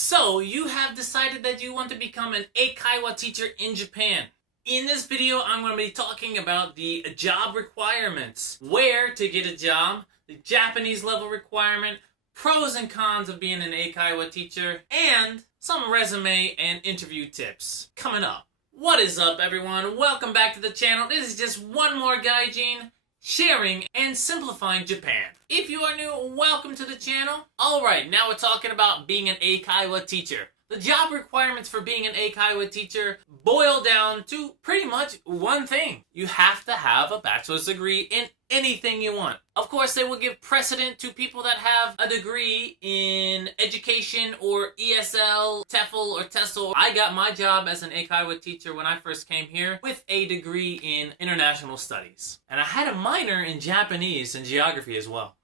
So, you have decided that you want to become an Eikaiwa teacher in Japan. In this video, I'm going to be talking about the job requirements, where to get a job, the Japanese level requirement, pros and cons of being an Eikaiwa teacher, and some resume and interview tips coming up. What is up, everyone? Welcome back to the channel. This is just one more Guyjin sharing and simplifying Japan. If you are new, welcome to the channel. Alright, now we're talking about being an Eikaiwa teacher. The job requirements for being an Eikaiwa teacher boil down to pretty much one thing. You have to have a bachelor's degree in anything you want. Of course, they will give precedent to people that have a degree in education or ESL, TEFL, or TESOL. I got my job as an Eikaiwa teacher when I first came here with a degree in international studies. And I had a minor in Japanese and geography as well.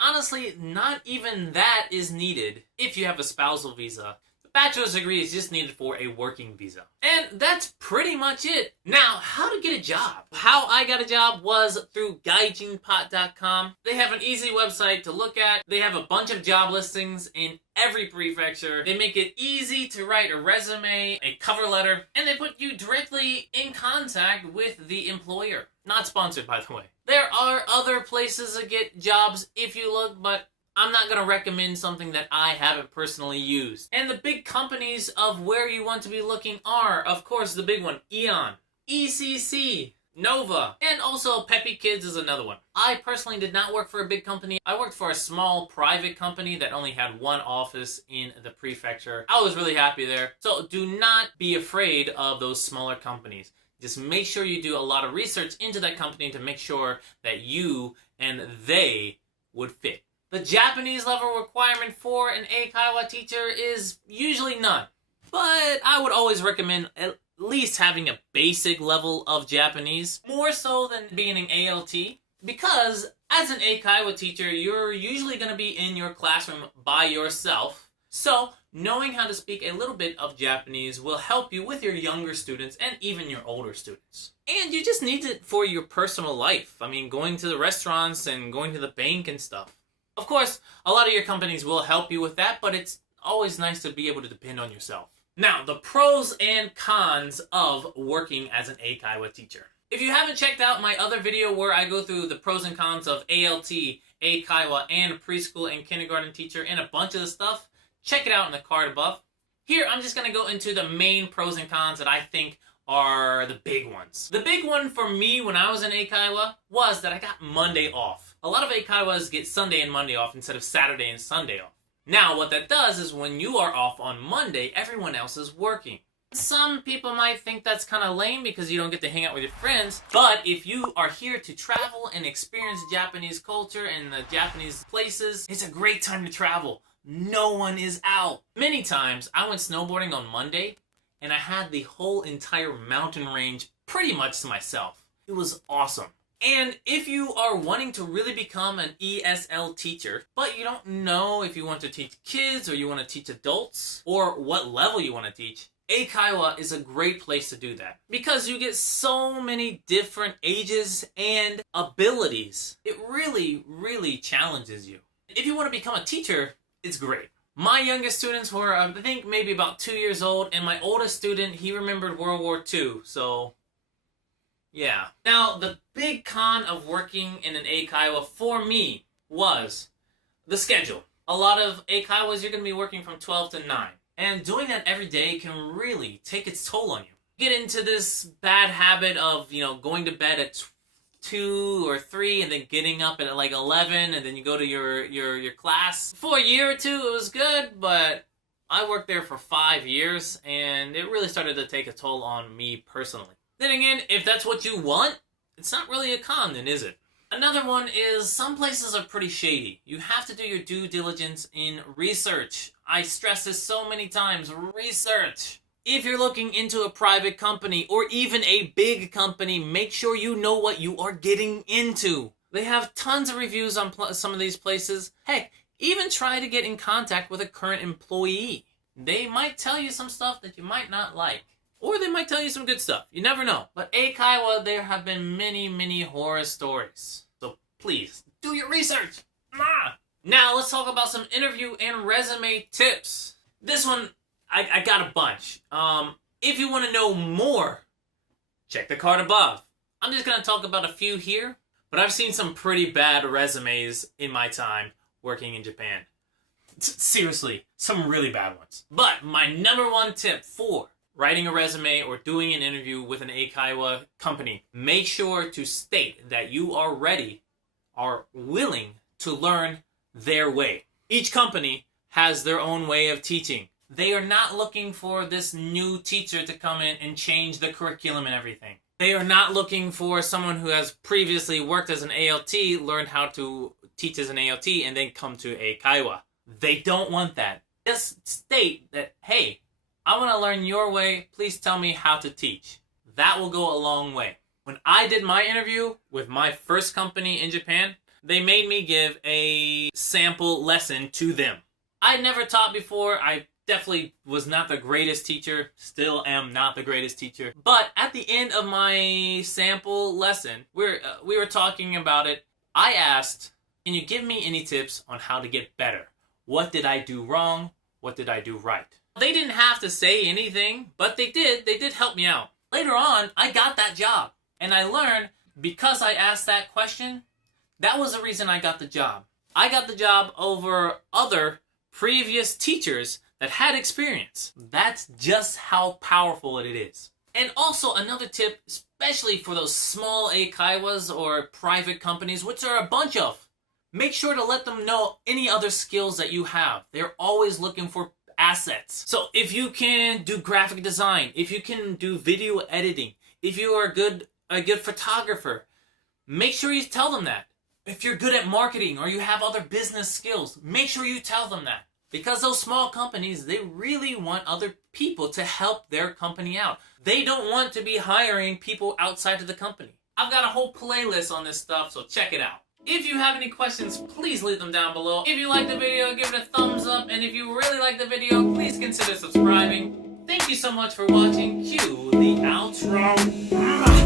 Honestly, not even that is needed if you have a spousal visa. The bachelor's degree is just needed for a working visa. And that's pretty much it. Now, how to get a job? How I got a job was through Guyjinpot.com. They have an easy website to look at. They have a bunch of job listings in every prefecture. They make it easy to write a resume, a cover letter, and they put you directly in contact with the employer. Not sponsored, by the way. There are other places to get jobs if you look, but I'm not going to recommend something that I haven't personally used. And the big companies of where you want to be looking are, of course, the big one, Eon, ECC, Nova, and also Peppy Kids is another one. I personally did not work for a big company. I worked for a small private company that only had one office in the prefecture. I was really happy there. So do not be afraid of those smaller companies. Just make sure you do a lot of research into that company to make sure that you and they would fit. The Japanese level requirement for an Eikaiwa teacher is usually none. But I would always recommend at least having a basic level of Japanese, more so than being an ALT. Because as an Eikaiwa teacher, you're usually going to be in your classroom by yourself. So knowing how to speak a little bit of Japanese will help you with your younger students and even your older students. And you just need it for your personal life. I mean, going to the restaurants and going to the bank and stuff. Of course, a lot of your companies will help you with that, but it's always nice to be able to depend on yourself. Now, the pros and cons of working as an Eikaiwa teacher. If you haven't checked out my other video where I go through the pros and cons of ALT, Eikaiwa, and preschool and kindergarten teacher and a bunch of the stuff, check it out in the card above. Here, I'm just going to go into the main pros and cons that I think are the big ones. The big one for me when I was in Eikaiwa was that I got Monday off. A lot of Eikaiwas get Sunday and Monday off instead of Saturday and Sunday off. Now, what that does is when you are off on Monday, everyone else is working. Some people might think that's kind of lame because you don't get to hang out with your friends, but if you are here to travel and experience Japanese culture and the Japanese places, it's a great time to travel. No one is out. Many times, I went snowboarding on Monday, and I had the whole entire mountain range pretty much to myself. It was awesome. And if you are wanting to really become an ESL teacher, but you don't know if you want to teach kids or you want to teach adults, or what level you want to teach, Eikaiwa is a great place to do that. Because you get so many different ages and abilities. It really, really challenges you. If you want to become a teacher, it's great. My youngest students were, I think, maybe about 2 years old, and my oldest student, he remembered World War II, so yeah. Now, the big con of working in an Eikaiwa for me was the schedule. A lot of Eikaiwas, you're going to be working from 12 to 9. And doing that every day can really take its toll on you. Get into this bad habit of, going to bed at 2 or 3 and then getting up at like 11 and then you go to your class. For a year or two, it was good, but I worked there for 5 years and it really started to take a toll on me personally. Then again, if that's what you want, it's not really a con then, is it? Another one is some places are pretty shady. You have to do your due diligence in research. I stress this so many times, research. If you're looking into a private company or even a big company, make sure you know what you are getting into. They have tons of reviews on some of these places. Heck, even try to get in contact with a current employee. They might tell you some stuff that you might not like. Or they might tell you some good stuff. You never know. But Eikaiwa, there have been many, many horror stories. So please, do your research. Now let's talk about some interview and resume tips. This one, I got a bunch. If you want to know more, check the card above. I'm just going to talk about a few here, but I've seen some pretty bad resumes in my time working in Japan. Seriously, some really bad ones. But my number one tip for writing a resume or doing an interview with an Eikaiwa company, make sure to state that you are ready, are willing to learn their way. Each company has their own way of teaching. They are not looking for this new teacher to come in and change the curriculum and everything. They are not looking for someone who has previously worked as an ALT, learned how to teach as an ALT, and then come to Eikaiwa. They don't want that. Just state that, hey, I want to learn your way. Please tell me how to teach. That will go a long way. When I did my interview with my first company in Japan, they made me give a sample lesson to them. I'd never taught before. I definitely was not the greatest teacher. Still am not the greatest teacher. But at the end of my sample lesson, we were talking about it. I asked, can you give me any tips on how to get better? What did I do wrong? What did I do right? They didn't have to say anything, but they did. They did help me out. Later on, I got that job. And I learned, because I asked that question, that was the reason I got the job. I got the job over other previous teachers that had experience. That's just how powerful it is. And also another tip, especially for those small Eikaiwas or private companies, which are a bunch of, make sure to let them know any other skills that you have. They're always looking for assets. So if you can do graphic design, if you can do video editing, if you are a good photographer, make sure you tell them that. If you're good at marketing or you have other business skills, make sure you tell them that. Because those small companies, they really want other people to help their company out. They don't want to be hiring people outside of the company. I've got a whole playlist on this stuff, so check it out. If you have any questions, please leave them down below. If you like the video, give it a thumbs up. And if you really like the video, please consider subscribing. Thank you so much for watching. Cue the outro.